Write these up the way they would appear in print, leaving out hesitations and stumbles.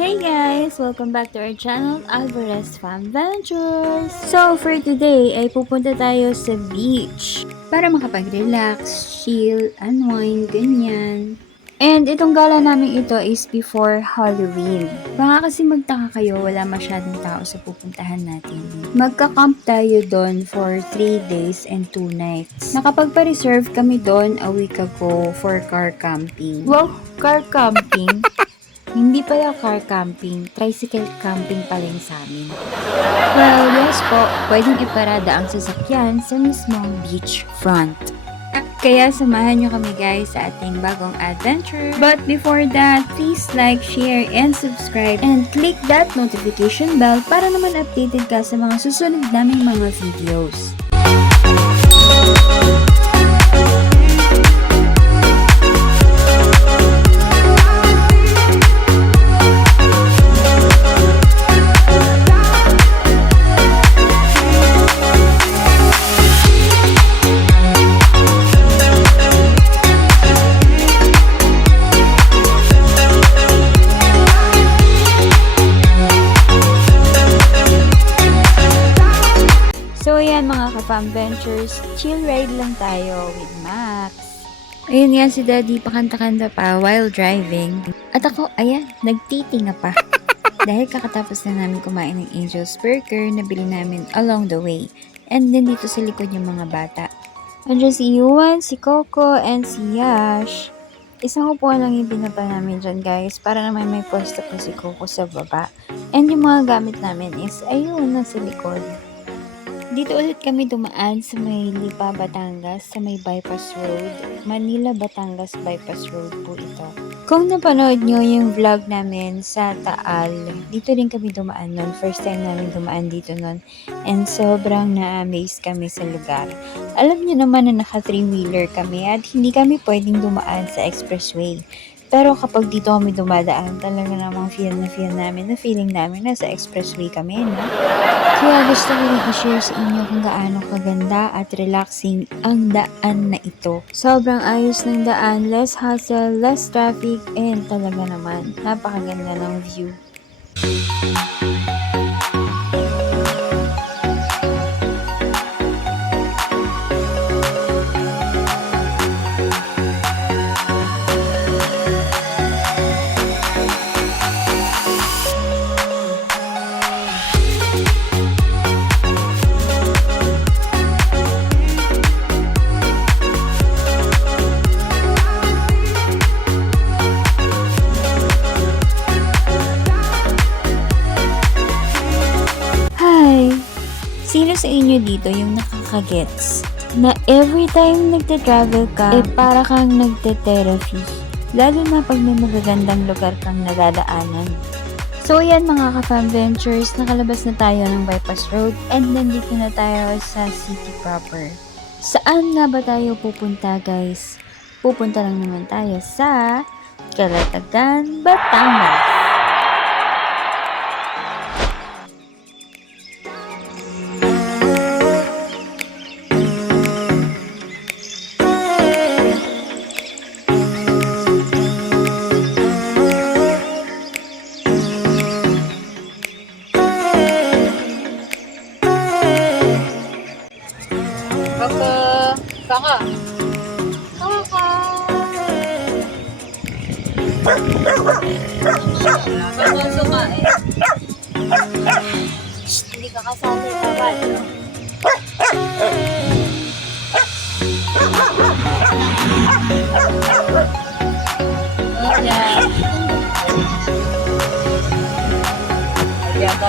Hey guys! Welcome back to our channel, Alvarez Fam Ventures! So, for today ay pupunta tayo sa beach para makapag-relax, chill, unwind, ganyan. And itong gala namin ito is before Halloween. Baka kasi magtaka kayo, wala masyadong tao sa pupuntahan natin. Magka-camp tayo doon for 3 days and 2 nights. Nakapagpa-reserve kami doon a week ago for car camping. Wow! Car camping? Hindi pala car camping, tricycle camping pala yung sa amin. Well, yes po, pwedeng iparada ang sasakyan sa mismong beach front. Kaya samahan nyo kami guys sa ating bagong adventure. But before that, please like, share, and subscribe. And click that notification bell para naman updated ka sa mga susunod naming mga videos. So ayan mga ka-fam ventures, chill ride lang tayo with Max. Ayun nga si Daddy pakanta-kanta pa while driving. At ako, ayan, nagtitinga pa. Dahil kakatapos na namin kumain ng Angel's Burger na bili namin along the way. And then dito sa likod yung mga bata. Andiyan si Yuan, si Coco, and si Yash. Isang upuan lang yung binaba namin dyan guys para naman may pwesto po si Coco sa baba. And yung mga gamit namin is ayun, nasa likod. Dito ulit kami dumaan sa may Lipa, Batangas, sa may Bypass Road. Manila, Batangas Bypass Road po ito. Kung napanood nyo yung vlog namin sa Taal, dito rin kami dumaan nun. First time namin dumaan dito nun. And sobrang na-amaze kami sa lugar. Alam nyo naman na naka 3-wheeler kami at hindi kami pwedeng dumaan sa expressway. Pero kapag dito kami dumadaan, talaga namang feel namin na feeling namin nasa expressway kami, no? Kaya gusto ko rin i-share sa inyo kung gaano kaganda at relaxing ang daan na ito. Sobrang ayos ng daan, less hassle, less traffic, and talaga naman, napakaganda ng view. Sino sa inyo dito yung nakakagets na every time nagte-travel ka, para kang nagte-therapy? Lalo na pag may magagandang lugar kang nadadaanan. So yan mga ka-fam ventures, nakalabas na tayo ng Bypass Road and nandito na tayo sa city proper. Saan nga ba tayo pupunta guys? Pupunta lang naman tayo sa Calatagan, Batangas. Kaka. Kaka. Kaka. Kaka sumain. Shh, hindi ka kasali. Bawal. Ayan. Ayan ka.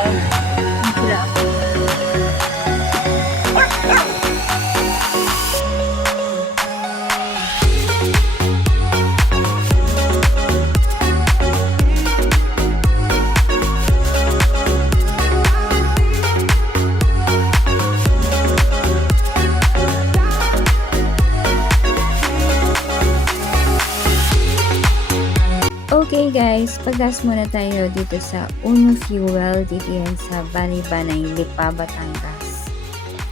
Okay guys, pag-gas muna tayo dito sa Uno Fuel dito yan sa Bani-Banay, Lipa, Batangas.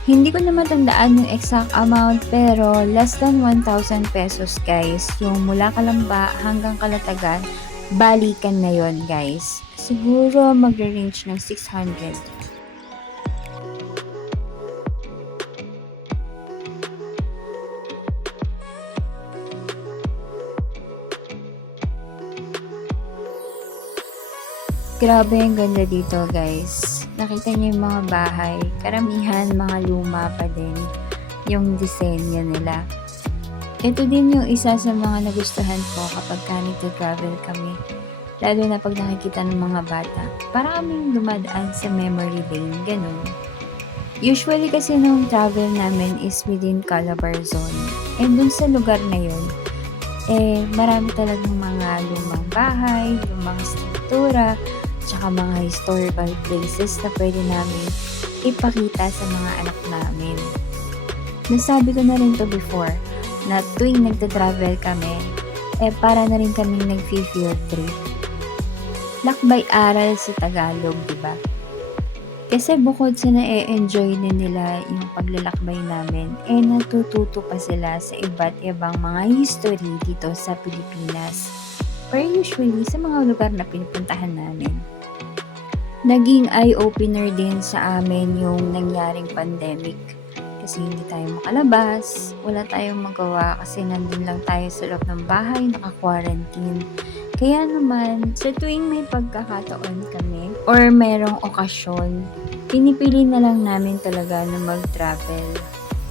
Hindi ko na matandaan yung exact amount pero less than 1,000 pesos guys. Yung mula Kalamba hanggang Kalatagan, balikan na yon guys. Siguro magre-range ng 600. Grabe ang ganda dito guys. Nakita niyo yung mga bahay. Karamihan mga luma pa din yung disenyo nila. Ito din yung isa sa mga nagustuhan ko kapag nagta-travel kami. Lalo na pag nakikita ng mga bata. Para kaming dumadaan sa memory lane, ganun. Usually kasi nung travel namin is within Calabar Zone. And dun sa lugar na yun, marami talagang mga lumang bahay, lumang struktura, tsaka mga historical places na pwede namin ipakita sa mga anak namin. Nasabi ko na rin to before, na tuwing nagta-travel kami, para na rin kaming nag-field trip. Lakbay aral sa Tagalog, diba? Kasi bukod sa na-enjoy na nila yung paglalakbay namin, natututo pa sila sa iba't ibang mga history dito sa Pilipinas. Or usually sa mga lugar na pinupuntahan namin. Naging eye-opener din sa amin yung nangyaring pandemic. Kasi hindi tayo makalabas, wala tayong magawa kasi nandun lang tayo sa loob ng bahay, naka-quarantine. Kaya naman, sa tuwing may pagkakataon kami or merong okasyon, pinipili na lang namin talaga na mag-travel.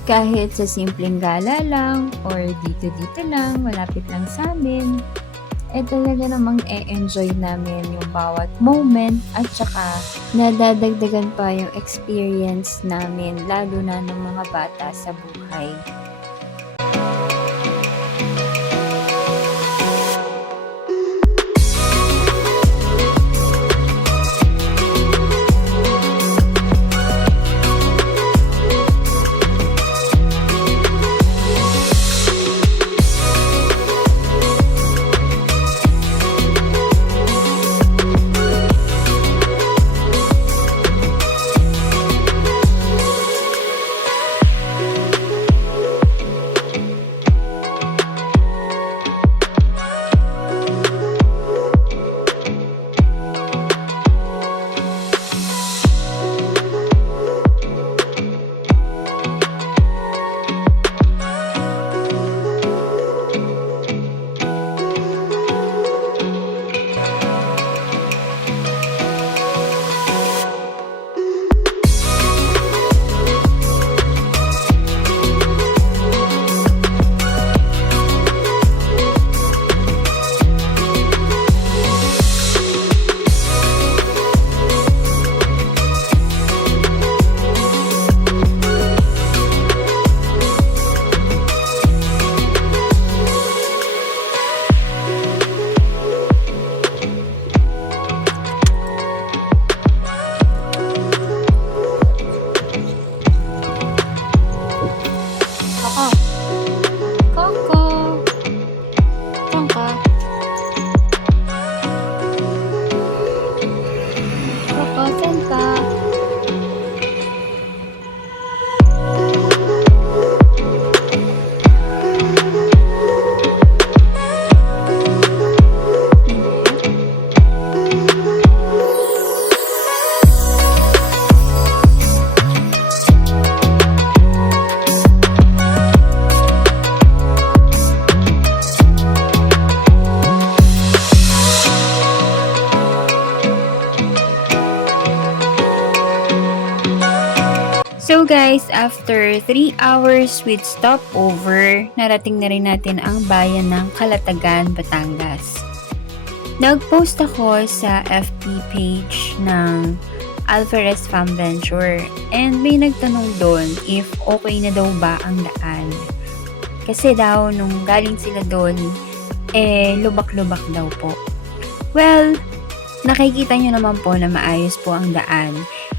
Kahit sa simpleng gala lang or dito-dito lang, malapit lang sa amin, talaga namang e-enjoy namin yung bawat moment at saka nadadagdagan pa yung experience namin lalo na ng mga bata sa buhay. So guys, after 3 hours with stopover, narating na rin natin ang bayan ng Calatagan, Batangas. Nag-post ako sa FB page ng Alvarez Farm Venture and may nagtanong doon if okay na daw ba ang daan. Kasi daw nung galing sila doon, lubak-lubak daw po. Well, nakikita nyo naman po na maayos po ang daan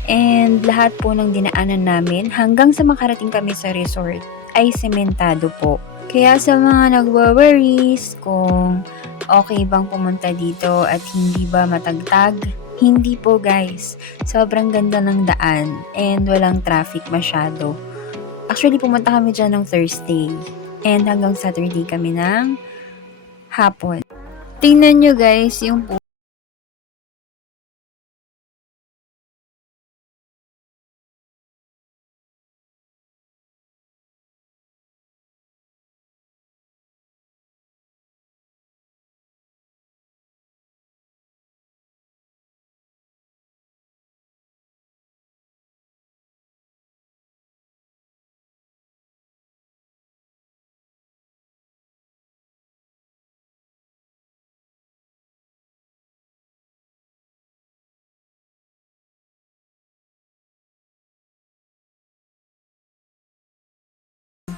and lahat po ng dinaanan namin hanggang sa makarating kami sa resort ay sementado po. Kaya sa mga nagwa-worries kung okay bang pumunta dito at hindi ba matagtag, hindi po guys. Sobrang ganda ng daan and walang traffic masyado. Actually, pumunta kami dyan ng Thursday and hanggang Saturday kami ng hapon. Tingnan nyo guys yung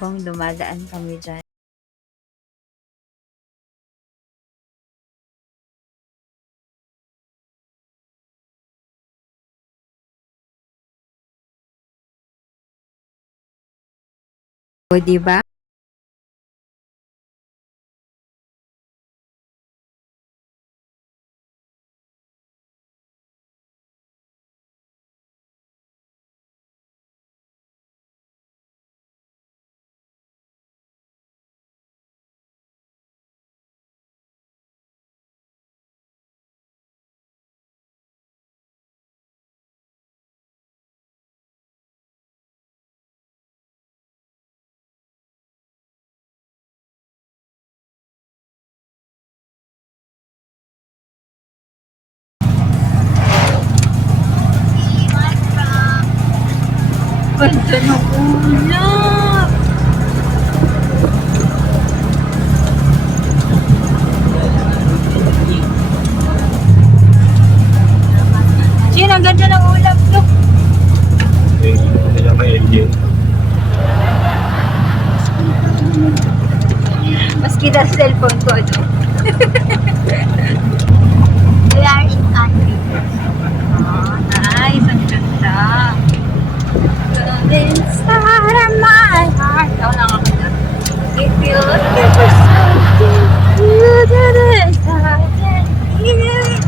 habang dumadaan kami dyan. O, diba? Ganda ng ulap! Gina, ang ganda ng ulap, look! Kaya may LG. Mas kita sa cellphone ko, ano? We are in country. Oh, nice! Ang ganda! Inside of my heart. Ako lang ako na. If you're looking for something, you did it. I can feel it.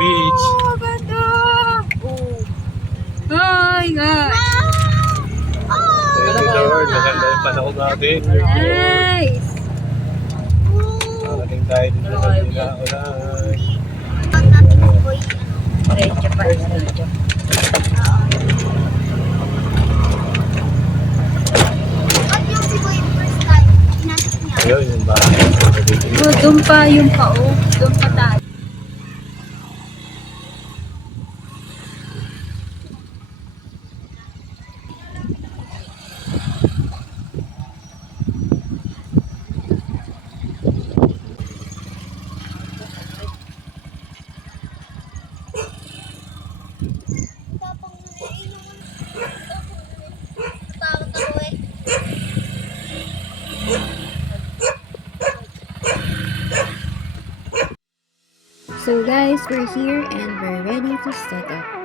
Beach. Oh, ganda! Oh my God! Thank you, Lord. Maganda yung panahon natin. Nice! Parating tayo dito sa pinaulan. Diretso pa, diretso. Ba't yung si Boy first time? Inasok niya. Ayun, yung bahay. Oh, doon pa yung pao. Doon pa tayo. So guys, we're here and we're ready to set up.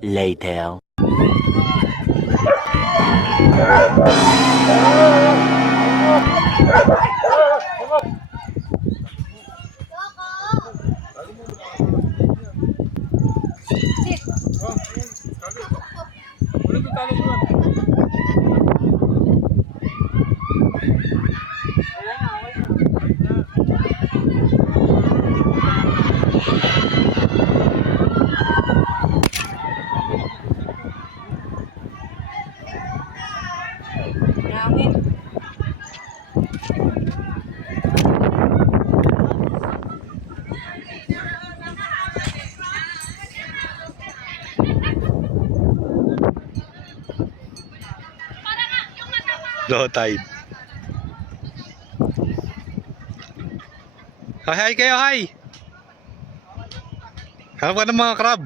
Later. Low tide. Hi kayo, hi! Hanap ka ng mga crab.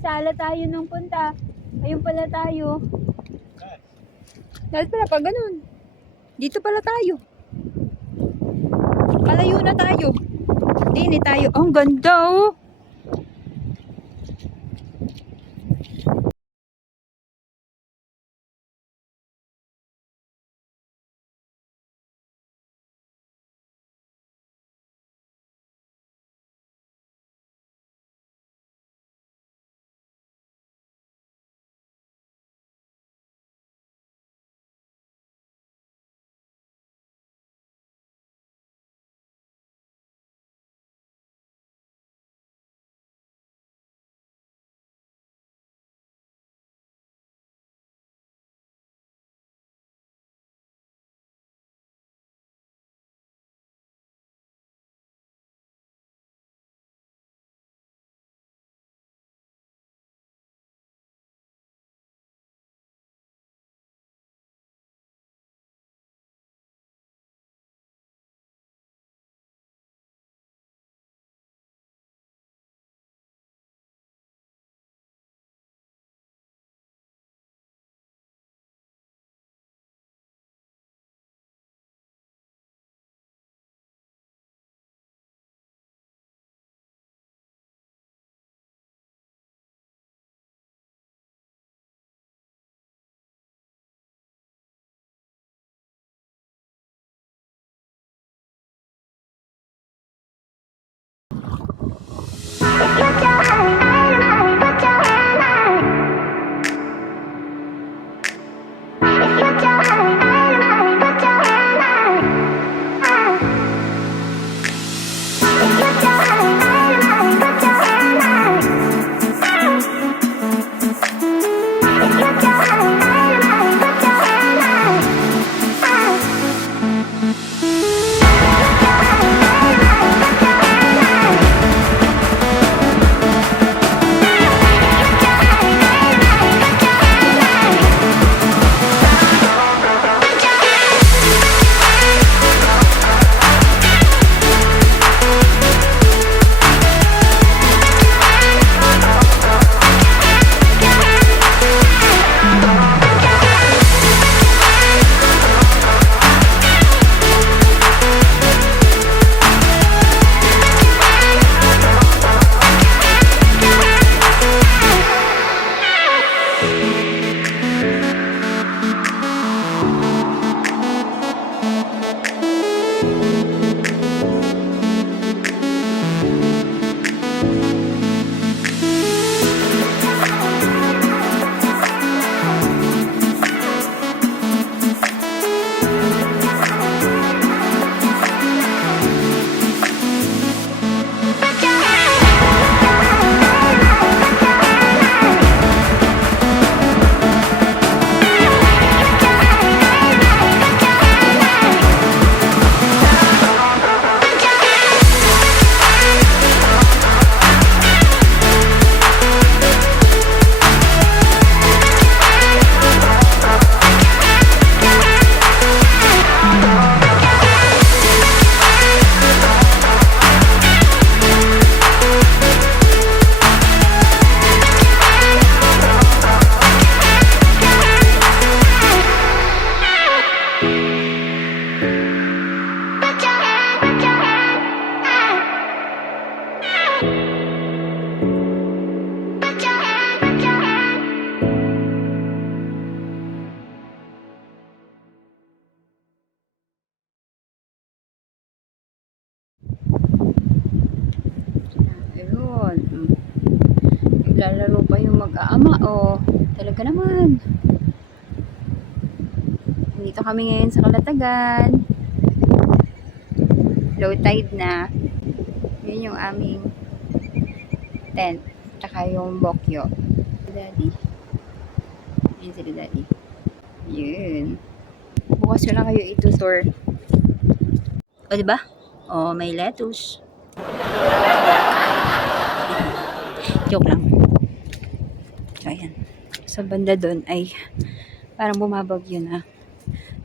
Sala tayo ng punta. Ayun pala tayo. Dahil pala pa ganun. Dito pala tayo. Malayo na tayo. Hindi tayo. Oh, ang ganda oh. Ayun. Naglalaro pa yung mag-aama. Oh, talaga naman. Dito kami ngayon sa Kalatagan. Low tide na. Yun yung aming tent. Tsaka yung bokyo. Daddy. Yun sila daddy. Yun. Bukas ko lang kayo itutour. O, diba? O, may lettuce. Joke lang. So, ayan. Sa banda doon ay parang bumabagyo na.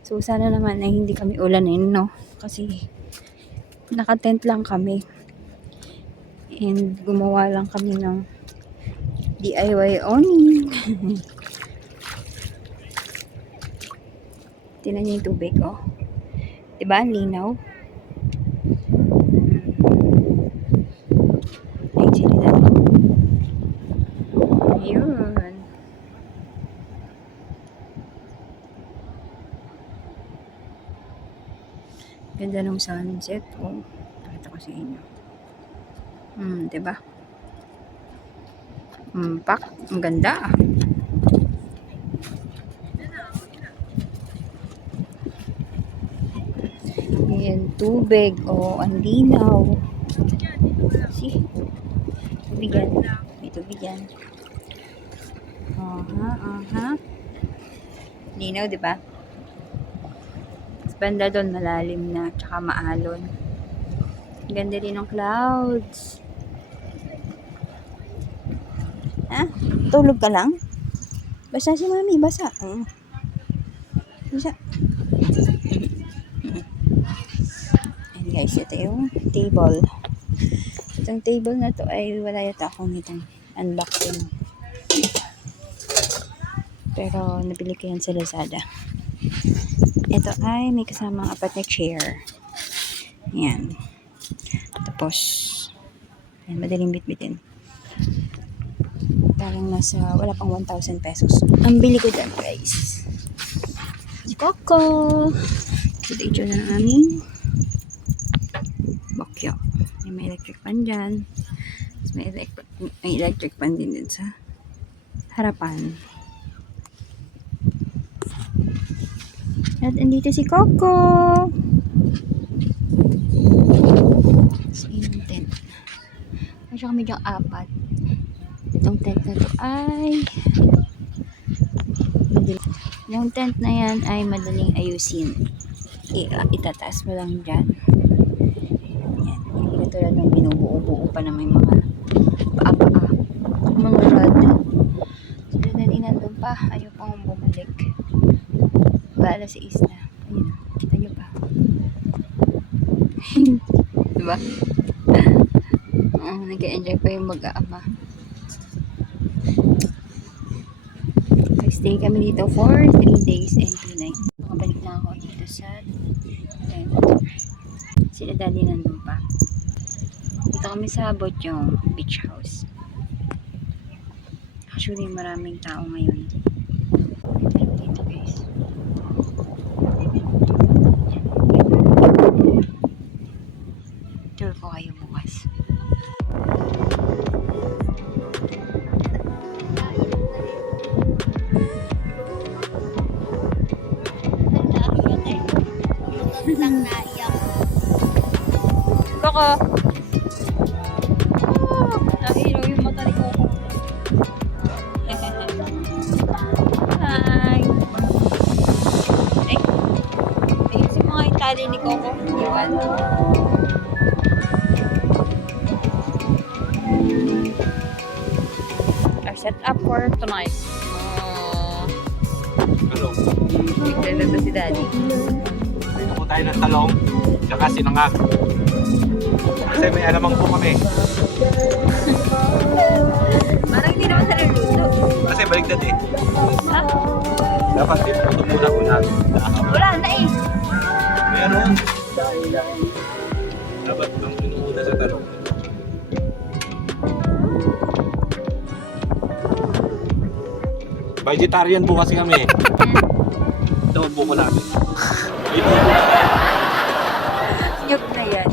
So, sana naman ay hindi kami ulanin, no? Kasi naka-tent lang kami. And gumawa lang kami ng DIY awning. Tingnan niyo yung tubig, oh. Diba? Ang linaw. Ayun, sila na. Ayun. Ganda ng sunset, oh. Pakita ko sa inyo. Diba? Pak. Ang ganda, ah. Ayan, tubig. Oh, ang linaw. See? Tubig yan. May tubig yan. Aha. Linaw, diba? Tapos banda doon, malalim na. Tsaka maalon. Ganda din ng clouds. Ha? Tulog ka lang? Basa si mami, basa. Basa. Ayan guys, ito yung table. Itong table na to ay wala yata akong itong unboxing. Pero nabili ko yan sa Lazada. Ito ay may kasamang apat na chair. Ayan. Tapos, ayan, madaling bitbitin. Parang nasa, wala pang 1,000 pesos. Ang bili ko dyan, guys. Si Coco. Ito ito na ng aming bakyo. May electric fan dyan. Tapos may electric fan din sa harapan. At andito si Coco. Tapos yung tent. Masya kami dyan 4. Itong tent na to ay yung tent na yan ay madaling ayusin. Itataas mo lang dyan. Yan. Hindi katulad ng binubuo-buo pa na may mga paa-paa. Mga rod. Sila na din nandun pa. Ayaw pang bumalik. Baala sa isla. Ayun. Kita nyo pa. Diba? Nag-enjoy pa yung mag-aama. Stay kami dito for 3 days and 2 nights. Makabalik na ako dito sa tent. Sila daddy nandun pa. Dito kami sa Botyong Beach House. Actually, maraming tao ngayon. Dito guys. Tour ko kayo bukas. Lang naiyak. Coco! Nahilo yung mata ni Coco. Hi! Ayun si mga itali ni Coco. Iwan. I set up for tonight. Hello. Naglalaro si Daddy. Dito po tayo ng talong. Tsaka sinangag. Kasi may alamang po kami. Parang hindi naman sa luluto. Kasi baligtad eh. Ha? Dapat ito muna ko natin. Wala na eh. Meron. Dapat ang inuuna sa talong. Vegetarian po kasi kami. Ito po ko natin. Nyug na yan.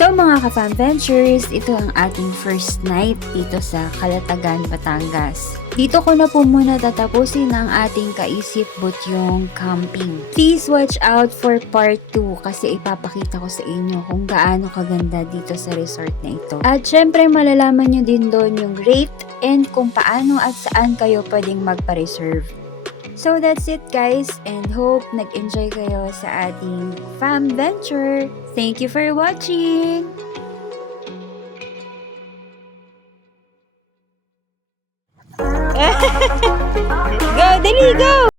So mga ka-Fam Ventures, ito ang ating first night dito sa Calatagan, Batangas. Dito ko na po muna tatapusin ang ating kaisip butyong camping. Please watch out for part 2 kasi ipapakita ko sa inyo kung gaano kaganda dito sa resort na ito. At syempre malalaman nyo din doon yung rate and kung paano at saan kayo pwedeng magpa-reserve. So that's it guys, and hope nag-enjoy kayo sa ating fam venture. Thank you for watching! Go, dali, go!